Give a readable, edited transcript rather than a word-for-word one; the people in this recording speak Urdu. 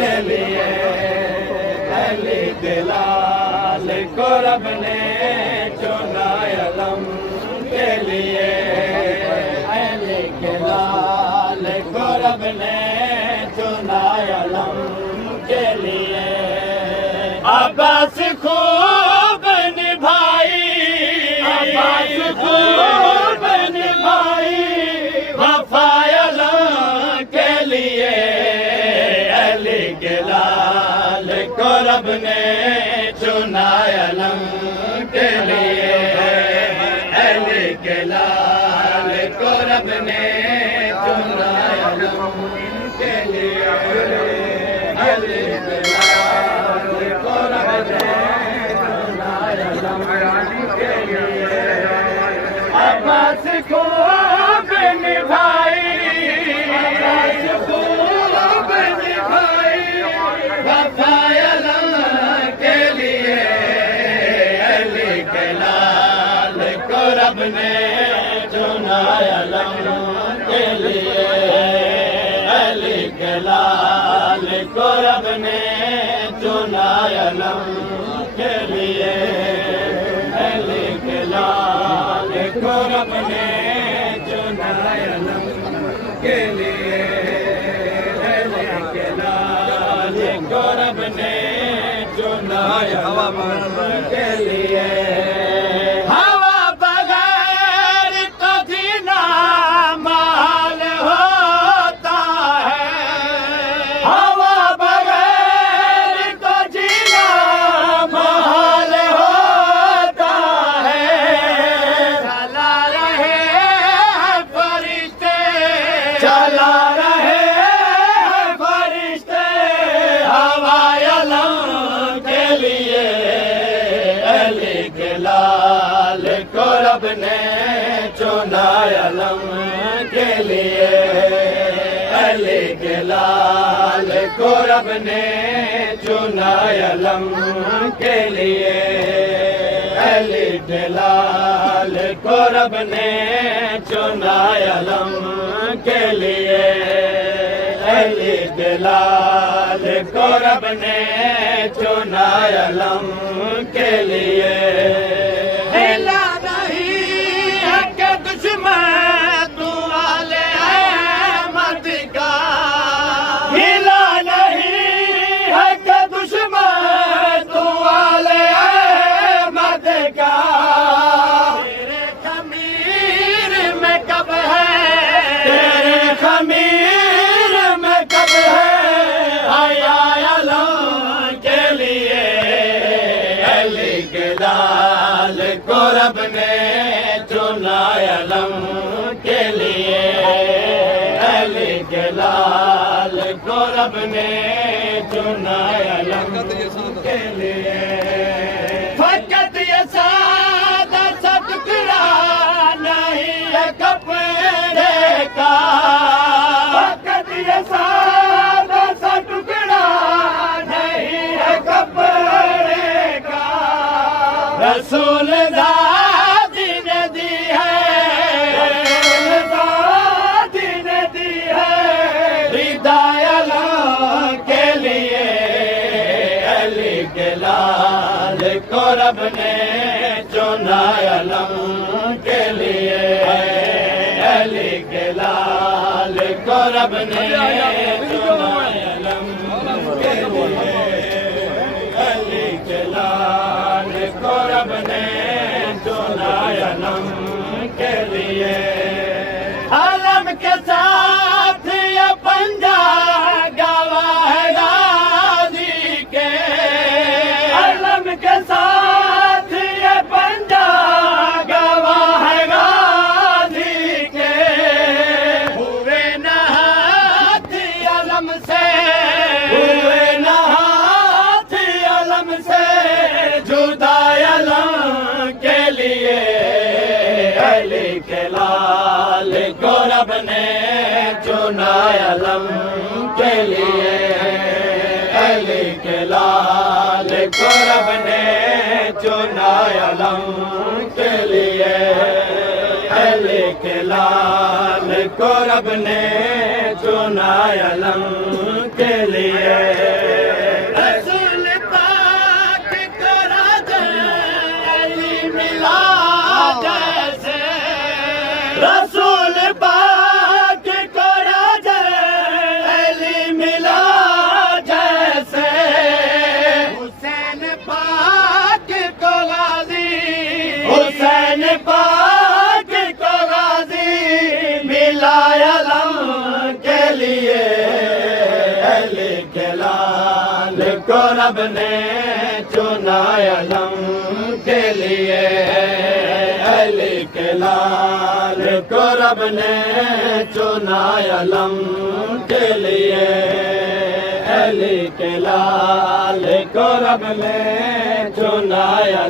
کے لیے علی دلال کو رب نے چنا علم کے لیے علی دلال کو رب نے چنا علم کے لیے عباس خوب نبھائی عباس خوب نبھائی وفا علم کے لیے علی دلال کو رب نے چنا علم کے لیے علی دلال کو رب نے چنا علم کے لیے علی دلال کو رب نے چنا علم کے لیے عباس خوب نبھائی عباس خوب نبھائی وفا علم کے لیے علی دلال کو رب نے چنا علم کے لیے علی دلال کو رب نے چنا علم کے لیے علی دلال کو رب نے چنا علم کے لیے علی دلال کو رب نے چنا علم کے لیے ہوا بغیر تو جینا محال ہوتا ہے ہوا بغیر تو جینا محال ہوتا ہے چلا رہے ہیں فرشتے چلا رہے ہیں فرشتے ہوا علم کے لیے علی دلال کو رب نے چنا علم کے لیے علی دلال کو رب نے چنا علم کے لیے علی دلال کو رب نے چنا علم کے لیے علی دلال کو رب نے چنا علم کے لیے ہلا نہیں ہے کہ دشمن تو والے احمد کا ہلا نہیں ہے کہ دشمن تو والے احمد کا تیرے خمیر میں کب ہے تیرے خمیر میں کب ہے آیا علم کے لیے علی دلال کو رب نے چنا علم کے لیے علی دلال کو رب نے چنا علم کے لیے فقط یہ سادہ سا ٹکڑا نہیں ہے کپڑے کا فقط یہ سادہ سا ٹکڑا نہیں ہے کپڑے کا رسول ذاتی نے دی ہے رسول ذاتی نے دی ہے رضا علم کے لیے علی دلال کو رب نے چنا علم کے لیے علی دلال کو رب نے چنا علم کے لیے علی دلال کو رب نے چنا علم کے لیے علم کے ساتھ یہ پنجا گواہ ہے غازی کے علم کے ساتھ یہ پنجا گواہ ہے غازی کے ہوئے نہات علم سے ہوئے نہات علم سے جدا علم کے لیے علی دلال کو رب نے چنا علم کے لیے علی دلال کو رب نے چنا علم کے لیے علی دلال کو رب نے چنا علم کے لیے ملا جیسے رسول پاک کو راجہ علی ملا جیسے حسین پاک کو غازی حسین پاک کو غازی ملا علم کے لیے علی کے لال کو رب نے چنا علم کے لیے علی کے لال کو رب نے چنا علم کے لیے علی کے لال کو رب نے چنا علم